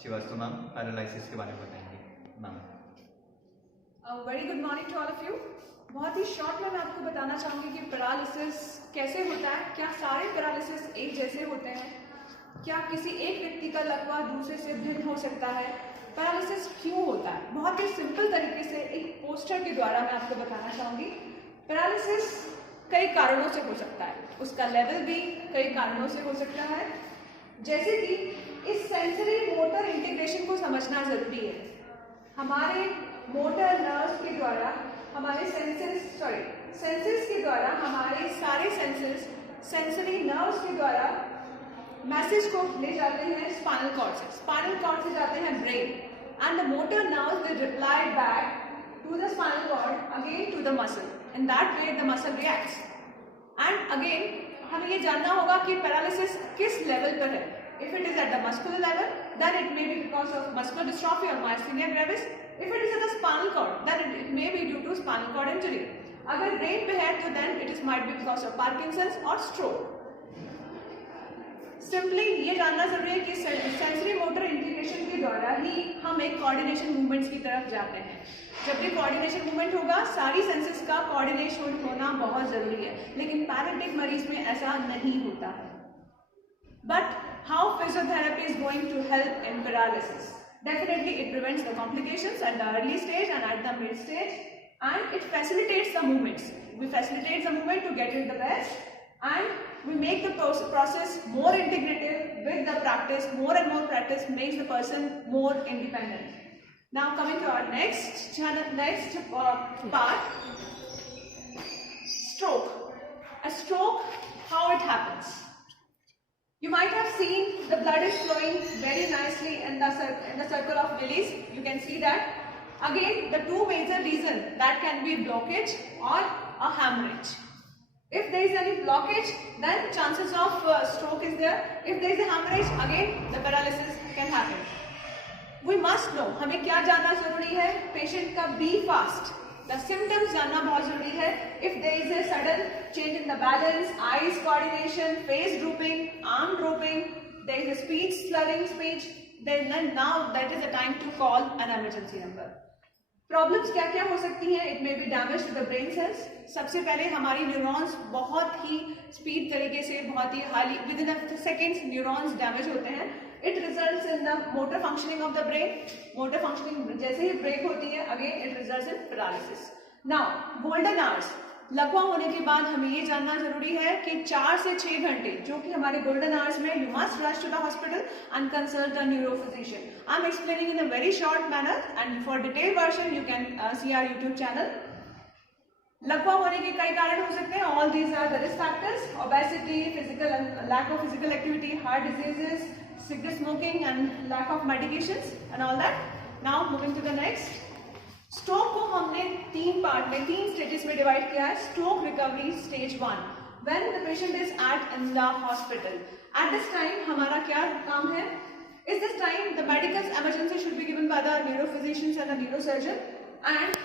Srivastava ma'am paralysis के बारे में बताएंगे ma'am. Very good morning to all of you. बहुत ही शॉर्ट में मैं आपको बताना चाहूँगी कि पैरालिसिस कैसे होता है। क्या सारे पैरालिसिस एक जैसे होते हैं? क्या किसी एक व्यक्ति का लकवा दूसरे से भिन्न हो सकता है? पैरालिसिस क्यों होता है? बहुत ही सिंपल तरीके से एक पोस्टर के द्वारा मैं आपको बताना चाहूँगी। पैरालिसिस कई कारणों से हो सकता है, उसका लेवल भी कई कारणों से हो सकता है। जैसे कि इस सेंसरी मोटर इंटीग्रेशन को समझना जरूरी है। हमारे मोटर नर्व्स के द्वारा हमारे सेंसेस के द्वारा हमारे सारे सेंसरी नर्व्स के द्वारा मैसेज को ले जाते हैं स्पाइनल कॉर्ड से। स्पाइनल कॉर्ड से जाते हैं brain and the motor nerves will reply back to the spinal cord again to the muscle. In that way the muscle reacts. And again हमें ये जानना होगा कि पैरालिसिस किस लेवल पर है। If it is at the muscular level, then it may be because of muscular dystrophy or myasthenia gravis. If it is at the spinal cord, then it may be due to spinal cord injury. अगर brain पे है तो then it might be because of Parkinson's or stroke. Simply ये जानना जरूरी है कि sensory motor integration के द्वारा ही हम एक कोऑर्डिनेशन मूवमेंट्स की तरफ जाते हैं। जब भी कोऑर्डिनेशन मूवमेंट होगा, सारी सेंसेस का कोऑर्डिनेशन होना बहुत जरूरी है, लेकिन पैरालिटिक मरीज में ऐसा नहीं होता है। But how physiotherapy is going to help in paralysis? Definitely it prevents the complications at the early stage and at the mid stage, and it facilitates the movements. We facilitate the movement to get it the best, and we make the process more integrative with the practice. More and more practice makes the person more independent. Now coming to our next part, stroke. A stroke, how it happens? You might have seen the blood is flowing very nicely in the circle of Willis. You can see that. Again, the two major reasons that can be blockage or a hemorrhage. If there is any blockage, then chances of stroke is there. If there is a hemorrhage, again the paralysis can happen. We must know. हमें क्या जानना जरूरी है? Patient का be fast. The symptoms जानना बहुत जरूरी है. If there is a sudden change in the balance, eyes coordination, face drooping, arm drooping, there is a speech slurring speech, then now that is the time to call an emergency number. Problems क्या क्या हो सकती हैं? It may be damage to the brain cells. सबसे पहले हमारी neurons बहुत ही speed तरीके से बहुत ही highly within a seconds neurons damage होते हैं. It results in the motor functioning of the brain. Motor functioning जैसे ही ब्रेक होती है, again it results in paralysis. Now, golden hours. लकवा होने के बाद हमें ये जानना जरूरी है कि 4 से 6 घंटे जो कि हमारे गोल्डन आवर्स में you must rush to the hospital and consult a neurophysician. I'm explaining in a very short manner, and for detailed version you can see our YouTube channel. लकवा होने के कई कारण हो सकते हैं. All these are the risk factors: obesity, lack of physical activity, heart diseases, cigarette smoking, and lack of medications and all that. Now moving to the next. Stroke को हमने 3 पार्ट में 3 स्टेजेस में डिवाइड किया है. Stroke recovery stage 1, when the patient is at in the hospital. At this time हमारा क्या काम है? इस this time the medical emergency should be given by the neurophysicians and the neurosurgeon. And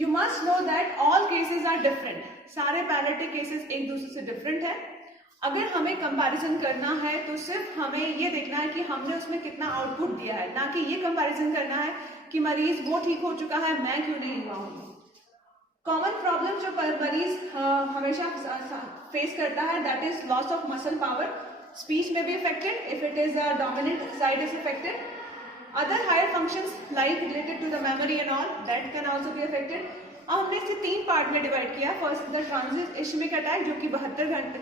you must know that all cases are different. सारे paralytic cases एक दूसरे से different है. अगर हमें कंपैरिजन करना है तो सिर्फ हमें ये देखना है कि हमने उसमें कितना आउटपुट दिया है, ना कि ये कंपैरिजन करना है कि मरीज वो ठीक हो चुका है, मैं क्यों नहीं हुआ हूँ. कॉमन प्रॉब्लम जो मरीज हमेशा फेस करता है, that is loss of muscle power. Speech में भी affected if it is a dominant side is affected. Other higher functions like related to the memory and all that can also be affected. अब हमने इसे 3 part में divide किया. First the transit ischemic attack जो कि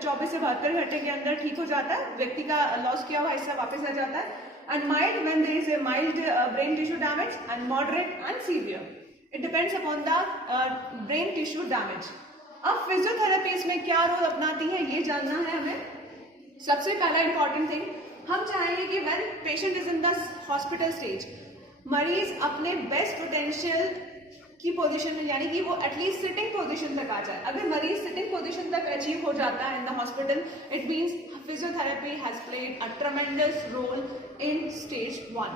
24 से 72 घंटे के अंदर ठीक हो जाता है, व्यक्ति का लॉस किया हुआ हिस्सा वापस आ जाता है. And mild when there is a mild brain tissue damage, and moderate and severe. It depends upon the brain tissue damage. अब फिजियोथेरेपी इसमें क्या रोल अपनाती है ये जानना है हमें. सबसे पहला इंपॉर्टेंट थिंग, हम चाहेंगे कि when patient is in the hospital stage, मरीज अपने बेस्ट पोटेंशियल की पोजीशन में, यानी कि वो एटलीस्ट सिटिंग पोजीशन तक आ जाए. अगर मरीज सिटिंग पोजीशन तक अचीव हो जाता है in the hospital, it means physiotherapy has played a tremendous role in stage 1.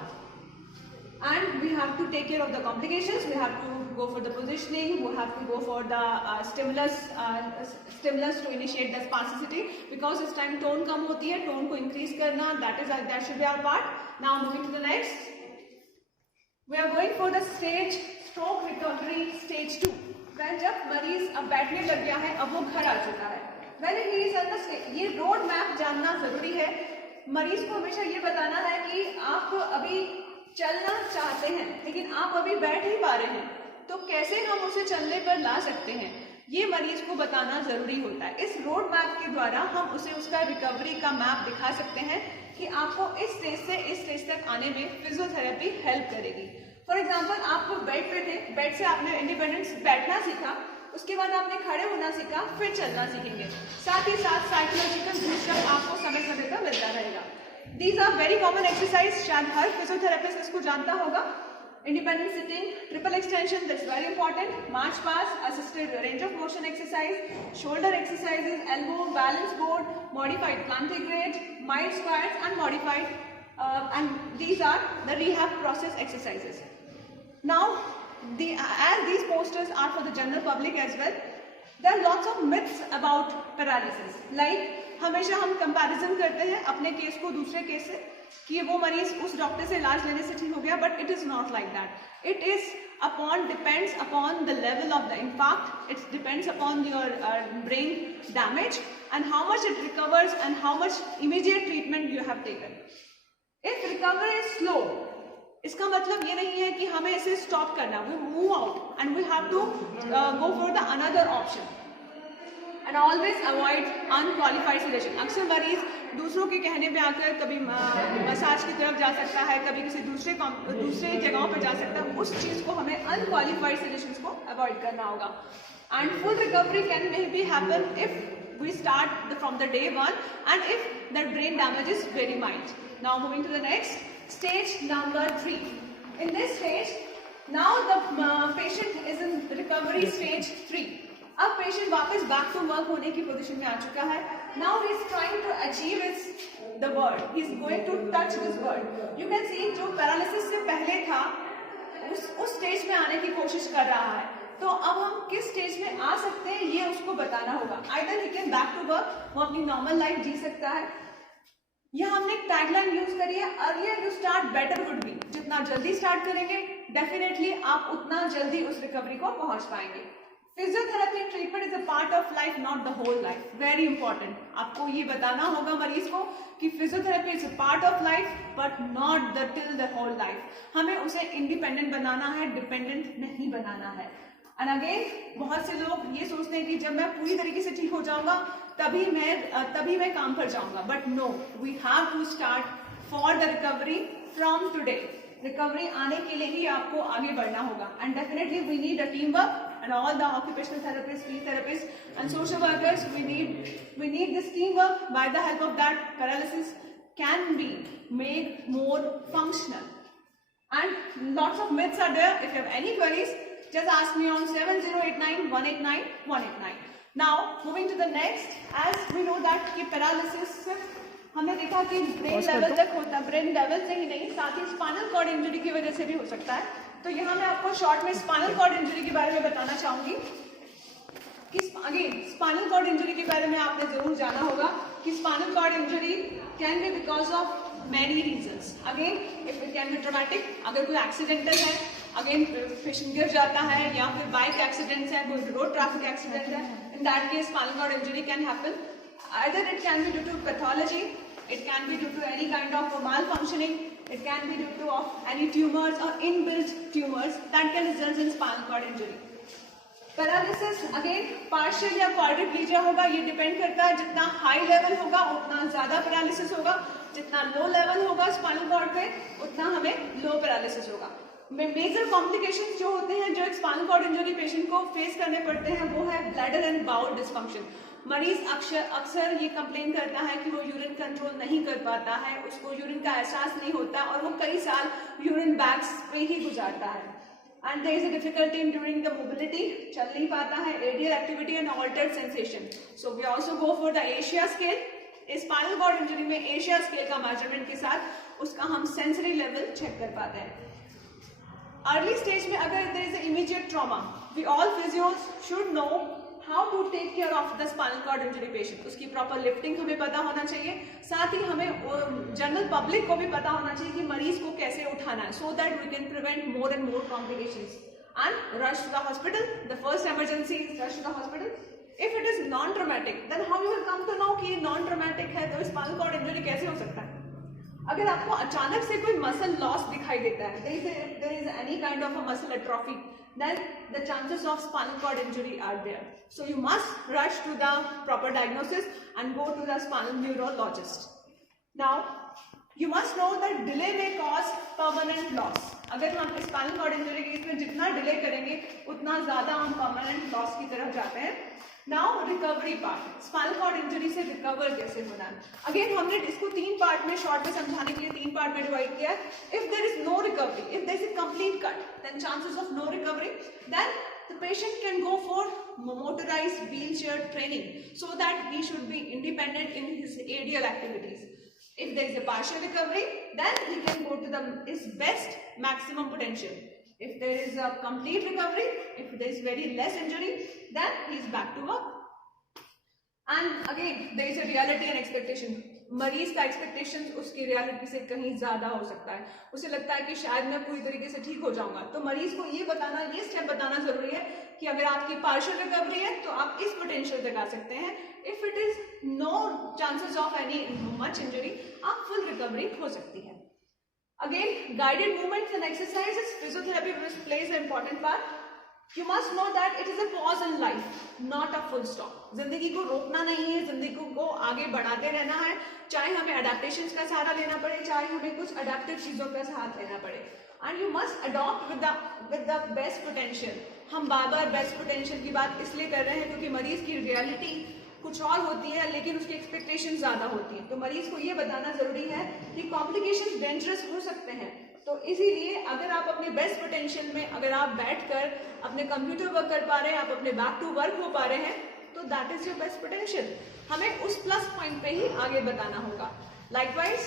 and we have to take care of the complications. We have to go for the positioning, we have to go for the stimulus to initiate the spasticity, because इस time tone कम होती है, tone को increase करना, that should be our part. Now moving to the next, we are going for the stage stroke recovery stage 2. when जब मरीज अब बैठने लग गया है, अब वो घर आ चुका है, when he is on the stage, ये रोड मैप जानना जरूरी है. मरीज को हमेशा ये बताना है कि आप अभी चलना चाहते हैं लेकिन आप अभी बैठ ही पा रहे हैं, तो कैसे हम उसे चलने पर ला सकते हैं, ये मरीज को बताना जरूरी होता है. इस रोड मैप के द्वारा हम उसे उसका रिकवरी का मैप दिखा सकते हैं कि आपको इस स्टेज से इस स्टेज तक आने में फिजियोथेरेपी हेल्प करेगी. फॉर एग्जाम्पल, आप बेड पे थे, बेड से आपने इंडिपेंडेंस बैठना सीखा, उसके बाद आपने खड़े होना सीखा, फिर चलना सीखेंगे. साथ ही साथ साइकोलॉजिकल बूस्टअप आपको समय समय पर मिलता रहेगा. These are very common exercise, शायद हर फिजियोथेरेपिस्ट इसको जानता होगा. Independent sitting, triple extension, that's very important. March pass, assisted range of motion exercise, shoulder exercises, elbow, balance board, modified plantigrade, mild squats, and modified, and these are the rehab process exercises. Now, as these posters are for the general public as well, there are lots of myths about paralysis. Like, हमेशा हम comparison करते हैं अपने case को दूसरे case से कि वो मरीज उस डॉक्टर से इलाज लेने से ठीक हो गया, but it is not like that. It is depends upon the level of the impact, it depends upon your brain damage and how much it recovers and how much immediate treatment you have taken. If recovery is slow, इसका मतलब ये नहीं है कि हमें इसे stop करना, we move out and we have to go for the another option. And always avoid unqualified sedation. अक्सर मरीज दूसरों के कहने पे आकर कभी मसाज की तरफ जा सकता है, कभी किसी दूसरे जगहों पर जा सकता है. उस चीज को हमें अनक्वालिफाइड सेडेशन को अवॉइड करना होगा. And full recovery can maybe happen if we start from the day one and if the brain damage is very mild. Now moving to the next stage, number 3. In this stage, now the patient is in recovery stage 3. अब patient वापस back to work होने की position में आ चुका है. Now he is trying to achieve the word, he is going to touch this word. You can see जो paralysis से पहले था उस स्टेज में आने की कोशिश कर रहा है. तो अब हम किस स्टेज में आ सकते हैं ये उसको बताना होगा. Either he can back to work, वो अपनी नॉर्मल लाइफ जी सकता है. यहाँ हमने एक टैगलाइन यूज करी है, earlier you start better would be. जितना जल्दी स्टार्ट करेंगे डेफिनेटली आप उतना जल्दी उस रिकवरी को पहुंच पाएंगे. Physiotherapy treatment is a part of life, not the whole life. Very important, आपको ये बताना होगा मरीज को कि physiotherapy is a part of life but not the till the whole life. हमें उसे इंडिपेंडेंट बनाना है, डिपेंडेंट नहीं बनाना है. एंड अगेन, बहुत से लोग ये सोचते हैं कि जब मैं पूरी तरीके से ठीक हो जाऊंगा तभी मैं काम पर जाऊंगा. But no, we have to start for the recovery from today. Recovery आने के लिए ही आपको आगे बढ़ना होगा. And definitely we need a team work. And all the occupational therapists, field therapists, and social workers, we need this teamwork. By the help of that, paralysis can be made more functional. And lots of myths are there. If you have any queries, just ask me on 7089-189-189. Now, moving to the next, as we know that कि paralysis हमने देखा कि brain level तक होता है. Brain level से ही नहीं, साथ ही स्पाइनल कॉर्ड इंजरी की वजह से भी हो सकता है. तो यहाँ मैं आपको शॉर्ट में स्पाइनल कॉर्ड इंजरी के बारे में बताना चाहूंगी कि अगेन स्पाइनल कॉर्ड इंजरी के बारे में आपने जरूर जाना होगा कि spinal cord injury can be because of many reasons. Again if it can be traumatic, अगर कोई एक्सीडेंटल है, अगेन पेशेंट गिर जाता है, या फिर बाइक एक्सीडेंट है, कोई रोड ट्रैफिक एक्सीडेंट है, in that case spinal cord injury can happen. Either it can be due to pathology, it can be due to any kind of malfunctioning, it can be due to any tumors or inbuilt tumors that can result in spinal cord injury. Paralysis again partial या quadriplegia होगा. ये depend करता है, जितना high level होगा उतना ज्यादा paralysis होगा, जितना लो लेवल होगा स्पाइनल कॉर्ड पे उतना हमें लो पैरालिसिस होगा. मेजर कॉम्प्लिकेशंस जो होते हैं जो एक स्पाइनल कॉर्ड इंजरी पेशेंट को फेस करने पड़ते हैं वो है ब्लैडर एंड बाउल डिस्फंक्शन. मरीज अक्सर ये कंप्लेन करता है कि वो यूरिन कंट्रोल नहीं कर पाता है, उसको यूरिन का एहसास नहीं होता और वो कई साल यूरिन बैग्स पे ही गुजारता है. And there is a difficulty in during the mobility, चल नहीं पाता है, ADL activity and altered sensation. So we also go for the ASIA scale. Spinal cord injury में एशिया स्केल का मेजरमेंट के साथ उसका हम सेंसरी लेवल चेक कर पाते हैं. अर्ली स्टेज में अगर there is immediate trauma, we all physios should know how to take care of the spinal cord injury patient. उसकी प्रॉपर लिफ्टिंग हमें पता होना चाहिए, साथ ही हमें जनरल पब्लिक को भी पता होना चाहिए कि मरीज को कैसे उठाना है, so that we can prevent more and more complications and rush to the hospital. The first emergency is rush to the hospital. If it is non traumatic then how you will come to know कि non traumatic है तो spinal cord injury कैसे हो सकता है। अगर आपको अचानक से कोई मसल लॉस दिखाई देता है, there is any kind of a muscle atrophy, then the chances of spinal cord injury are there. So you must rush to the proper diagnosis and go to the spinal neurologist. Now you must know that delay may cause permanent loss. अगर हम spinal cord injury case में जितना delay करेंगे उतना ज्यादा हम permanent loss की तरफ जाते हैं। Now recovery part, spinal cord injury से रिकवर कैसे होना है। अगेन हमने इसको 3 पार्ट में शॉर्ट में समझाने के लिए 3 पार्ट में डिवाइड किया है। If there is no recovery, if there is a complete cut, then chances of no recovery, then the patient can go for motorized wheelchair training so that he should be independent in his aerial activities. If there is a partial recovery, then he can go to his best maximum potential. If there is a complete recovery, if there is very less injury, then he is back to work. And again, there is a reality and expectation. मरीज का expectation उसकी reality से कहीं ज्यादा हो सकता है। उसे लगता है कि शायद मैं पूरी तरीके से ठीक हो जाऊंगा, तो मरीज को ये बताना, ये स्टेप बताना जरूरी है कि अगर आपकी पार्शियल रिकवरी है तो आप इस पोटेंशियल तक आ सकते हैं। If it is no chances of any much injury, आप फुल रिकवरी हो सकती है। Again guided movements and exercises, physiotherapy plays an important part. You must know that it is a pause in life, not a full stop. जिंदगी को रोकना नहीं है, जिंदगी को आगे बढ़ाते रहना है, चाहे हमें अडेप्टेशंस का सहारा लेना पड़े, चाहे हमें कुछ अडेप्टिव चीजों का सहारा लेना पड़े। And you must adopt with the best potential. हम बार बार बेस्ट पोटेंशियल की बात इसलिए कर रहे हैं क्योंकि मरीज की रियलिटी कुछ और होती है लेकिन उसकी एक्सपेक्टेशन ज्यादा होती है। तो मरीज को ये बताना जरूरी है कि कॉम्प्लिकेशन डेंजरस हो सकते हैं। तो इसीलिए अगर आप अपने बेस्ट पोटेंशियल में, अगर आप बैठकर अपने कंप्यूटर वर्क कर पा रहे हैं, आप अपने बैक टू वर्क हो पा रहे हैं, तो that is your best potential. हमें उस प्लस पॉइंट पे ही आगे बताना होगा। Likewise,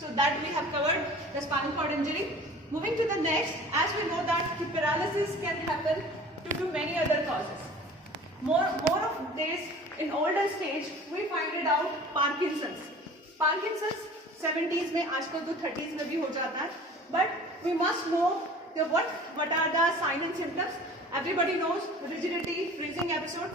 so that we have covered the spinal cord injury. Moving to the next, as we know that the paralysis can happen due to many other causes. More of this in older stage we find it out Parkinson's 70s में, आजकल तो 30s में भी हो जाता है, but we must know what are the signs and symptoms. Everybody knows rigidity, freezing episode.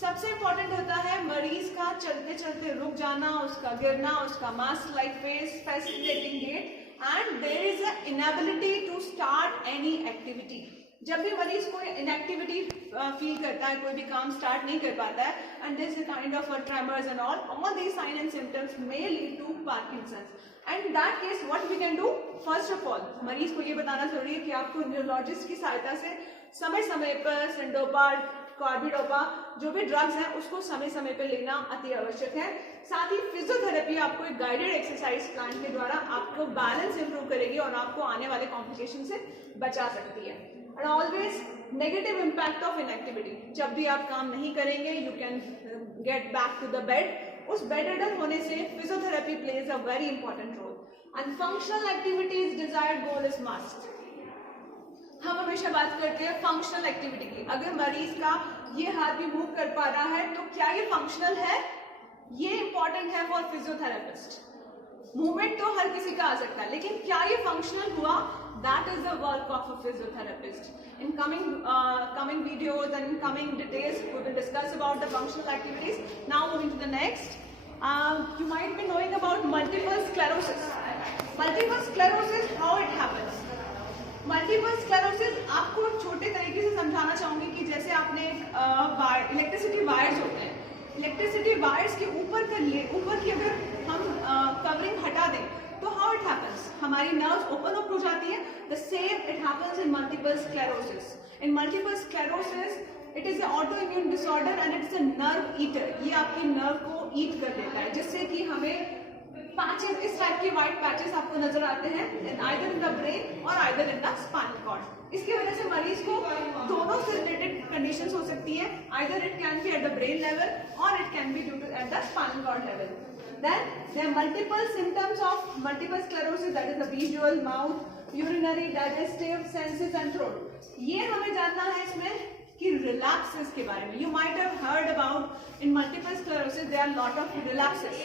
सबसे important होता है मरीज का चलते चलते रुक जाना, उसका गिरना, उसका mask like face, fascinating gait, and there is a inability to start any activity. जब भी मरीज कोई इनएक्टिविटी फील करता है, कोई भी काम स्टार्ट नहीं कर पाता है, and this is kind of tremors and all these sign and symptoms may lead to Parkinson's. And in that case what we can do, first of all मरीज को ये बताना जरूरी है कि आपको न्यूरोलॉजिस्ट की सहायता से समय समय पर सिंडोपा, कार्बिडोपा, जो भी ड्रग्स हैं उसको समय समय पे लेना अति आवश्यक है। साथ ही फिजियोथेरेपी आपको एक गाइडेड एक्सरसाइज प्लान के द्वारा आपको बैलेंस इंप्रूव करेगी और आपको आने वाले कॉम्प्लिकेशन से बचा सकती है। And always negative impact of inactivity, जब भी आप काम नहीं करेंगे you can get back to the bed. उस बेड रिडन होने से physiotherapy plays a very important role. And functional activities desired goal is must. हम हमेशा बात करते हैं फंक्शनल एक्टिविटी की। अगर मरीज का ये हाथ भी मूव कर पा रहा है तो क्या ये फंक्शनल है, ये इंपॉर्टेंट है फॉर फिजियोथेरेपिस्ट। मूवमेंट तो हर किसी का आ सकता है, लेकिन क्या ये फंक्शनल हुआ, that is the work of a physiotherapist. In coming videos and in coming details we will discuss about the functional activities. Now moving to the next, you might be knowing about multiple sclerosis. Multiple sclerosis, how it happens. Multiple sclerosis आपको छोटे तरीके से समझाना चाहूंगी कि जैसे आपने electricity wires होते हैं, इलेक्ट्रिसिटी वायर्स के ऊपर की अगर हम कवरिंग हटा दें तो हाउ इट हैपेंस, हमारी नर्व्स ओपन अप हो जाती है। The same it happens in multiple sclerosis. In multiple sclerosis it is an auto immune disorder and it is a nerve eater. ये आपके नर्व को ईट कर देता है, जिससे कि हमें पैचेस, इस टाइप के व्हाइट पैचेस आपको नजर आते हैं आइदर इन द ब्रेन और either in the spinal cord. इसकी वजह से मरीज को दोनों से रिलेटेड कंडीशंस हो सकती है, either it can be at the brain level और it can be due to at the spinal cord level. Then there are multiple symptoms of multiple sclerosis, that is the visual, mouth, urinary, digestive, senses and throat. ये हमें जानना है इसमें कि relapses के बारे में। You might have heard about in multiple sclerosis there are lot of relapses.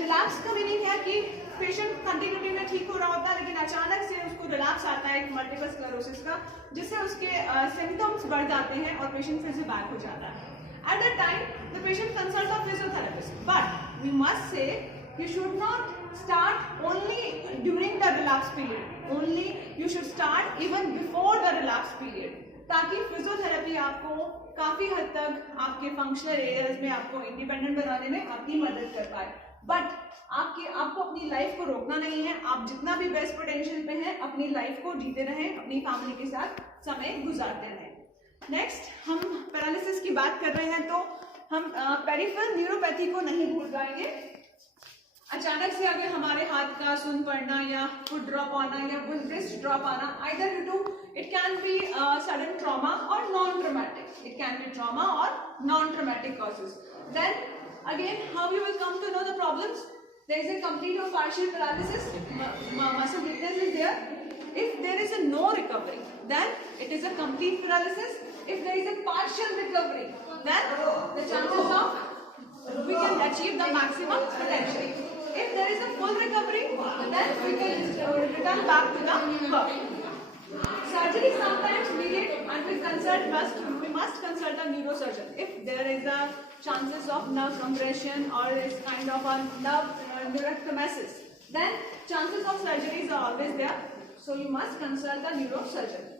Relapse का मीनिंग है कि पेशेंट कंटिन्यूटी में ठीक हो रहा होता है, लेकिन अचानक से उसको रिलैप्स आता है एक मल्टीपल स्क्लेरोसिस का, जिससे उसके सिम्टम्स बढ़ जाते हैं और पेशेंट फिर से बैक हो जाता है। At that time, the patient consults a physiotherapist. But we must say, you should not start only during the relapse period. Only you should start even before the relapse period. ताकि physiotherapy आपको काफी हद तक आपके functional areas में आपको independent बनाने में आपकी मदद कर पाए। बट आपको अपनी लाइफ को रोकना नहीं है। आप जितना भी बेस्ट पोटेंशियल पे हैं, अपनी लाइफ को जीते रहें, अपनी फैमिली के साथ समय गुजारते रहें। नेक्स्ट, हम पैरालिसिस की बात कर रहे हैं तो हम पेरिफेरल न्यूरोपैथी को नहीं भूल पाएंगे। अचानक से अगर हमारे हाथ का सुन पड़ना या फुट ड्रॉप आना या रिस्ट ड्रॉप आना, either due to it can be sudden trauma और non traumatic. It can be trauma और non traumatic causes. Then again, how you will come to know the problems? There is a complete or partial paralysis. Muscle weakness is there. If there is a no recovery, then it is a complete paralysis. If there is a partial recovery, then the chances of we can achieve the maximum potential. If there is a full recovery, then we can return back to the work. Surgery sometimes needed, and we must consult a neurosurgeon if there is a chances of nerve compression or is kind of a neuroectomesis. Then chances of surgeries are always there. So you must consult a neurosurgeon.